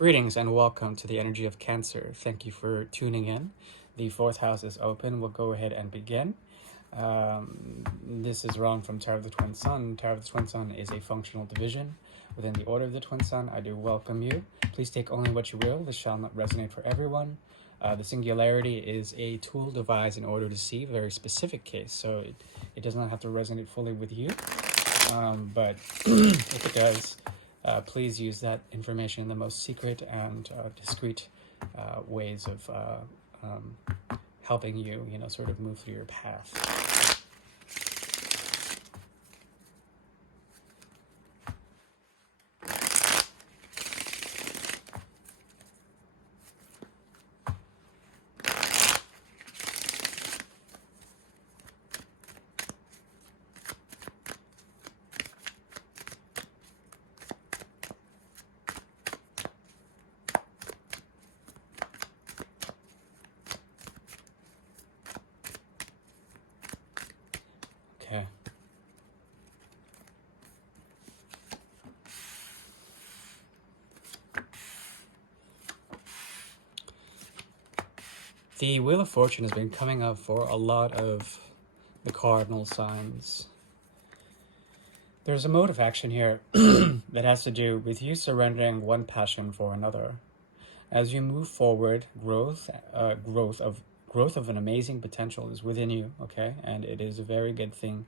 Greetings and welcome to the energy of Cancer. Thank you for tuning in. The fourth house is open. We'll go ahead and begin. This is Ron from Tarot of the Twin Sun. Tarot of the Twin Sun is a functional division within the Order of the Twin Sun. I do welcome you. Please take only what you will. This shall not resonate for everyone. The Singularity is a tool devised in order to see a very specific case, so it does not have to resonate fully with you. But if it does, please use that information in the most secret and discreet ways of helping you, sort of move through your path. Okay. The Wheel of Fortune has been coming up for a lot of the cardinal signs. There's a mode of action here that has to do with you surrendering one passion for another. As you move forward, growth of an amazing potential is within you, okay? And it is a very good thing,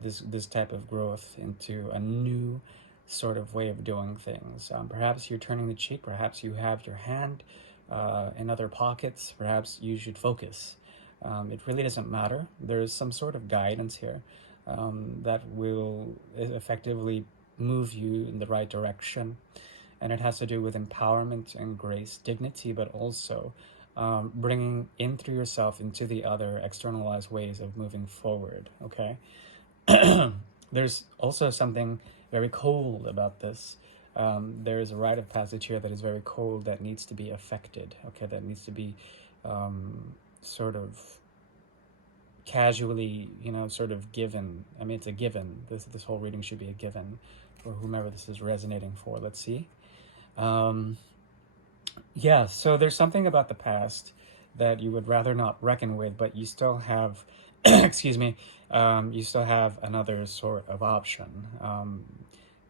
this type of growth into a new sort of way of doing things. Perhaps you're turning the cheek, perhaps you have your hand in other pockets, perhaps you should focus. It really doesn't matter. There's some sort of guidance here that will effectively move you in the right direction. And it has to do with empowerment and grace, dignity, but also bringing in through yourself into the other externalized ways of moving forward, okay? There's also something very cold about this. There is a rite of passage here that is very cold that needs to be affected, okay? That needs to be sort of casually, sort of given. I mean, it's a given. This whole reading should be a given for whomever this is resonating for. Let's see. Yeah, so there's something about the past that you would rather not reckon with, but you still have, excuse me, you still have another sort of option.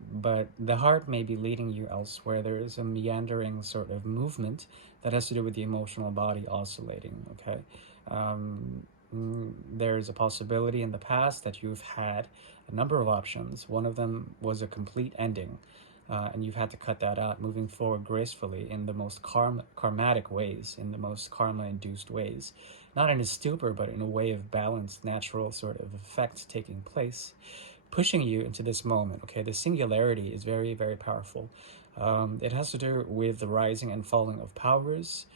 But the heart may be leading you elsewhere. There is a meandering sort of movement that has to do with the emotional body oscillating, okay? There's a possibility in the past that you've had a number of options. One of them was a complete ending. And you've had to cut that out, moving forward gracefully in the most karmatic ways, in the most karma-induced ways. Not in a stupor, but in a way of balanced, natural sort of effect taking place, pushing you into this moment, okay? The singularity is very, very powerful. It has to do with the rising and falling of powers,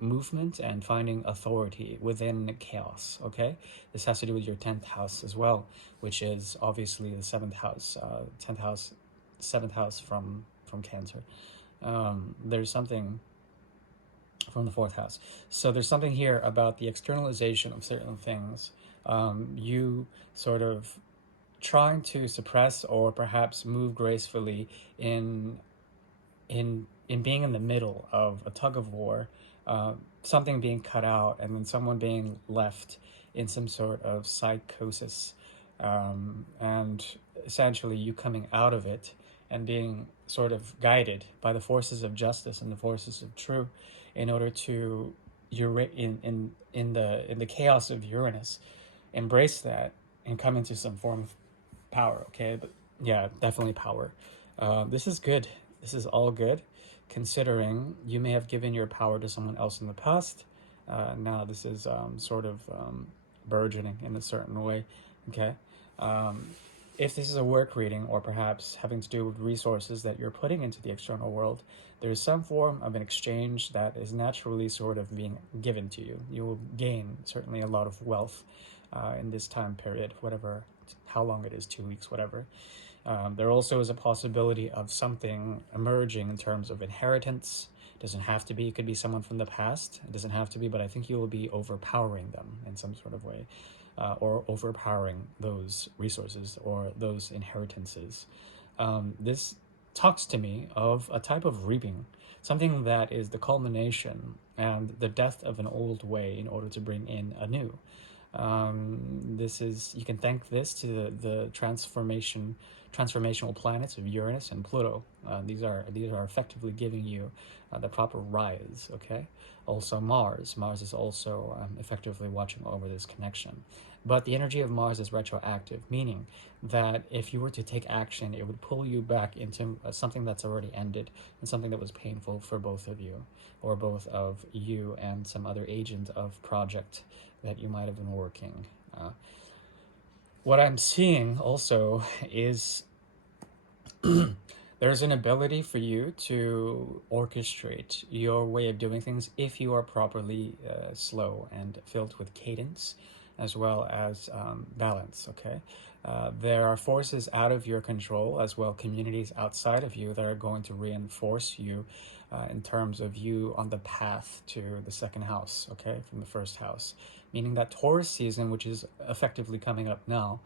movement, and finding authority within chaos, okay? This has to do with your 10th house as well, which is obviously the 7th house, 10th house, 7th house from Cancer. There's something from the 4th house. So there's something here about the externalization of certain things. You sort of trying to suppress or perhaps move gracefully in being in the middle of a tug of war, something being cut out and then someone being left in some sort of psychosis, and essentially you coming out of it and being sort of guided by the forces of justice and the forces of truth in order to in the chaos of Uranus, embrace that and come into some form of power, okay? But yeah, definitely power. This is good. This is all good, considering you may have given your power to someone else in the past. Now this is sort of burgeoning in a certain way, okay? If this is a work reading or perhaps having to do with resources that you're putting into the external world, there's some form of an exchange that is naturally sort of being given to you. You will gain certainly a lot of wealth in this time period, whatever, how long it is, 2 weeks, whatever. There also is a possibility of something emerging in terms of inheritance. It doesn't have to be, it could be someone from the past. It doesn't have to be, but I think you will be overpowering them in some sort of way. Or overpowering those resources or those inheritances. This talks to me of a type of reaping, something that is the culmination and the death of an old way in order to bring in a new. This is, you can thank this to the transformational planets of Uranus and Pluto. These are effectively giving you the proper rise. Okay. Also Mars. Mars is also effectively watching over this connection. But the energy of Mars is retroactive, meaning that if you were to take action, it would pull you back into something that's already ended and something that was painful for both of you, or both of you and some other agent of project that you might have been working. What I'm seeing also is there's an ability for you to orchestrate your way of doing things if you are properly slow and filled with cadence as well as balance. Okay. There are forces out of your control as well, communities outside of you that are going to reinforce you in terms of you on the path to the second house, okay, from the first house. Meaning that Taurus season, which is effectively coming up now,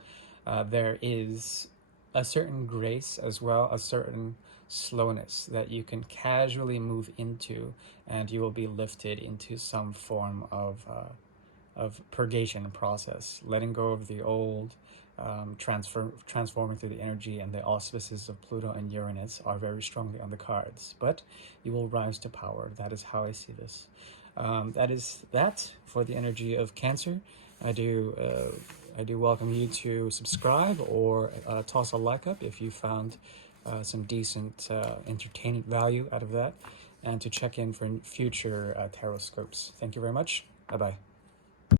there is a certain grace as well, a certain slowness that you can casually move into, and you will be lifted into some form of purgation process, letting go of the old, transforming through the energy, and the auspices of Pluto and Uranus are very strongly on the cards. But you will rise to power. That is how I see this. That is that for the energy of Cancer. I do welcome you to subscribe or toss a like up if you found some decent entertaining value out of that, and to check in for future tarot scopes. Thank you very much. Bye bye.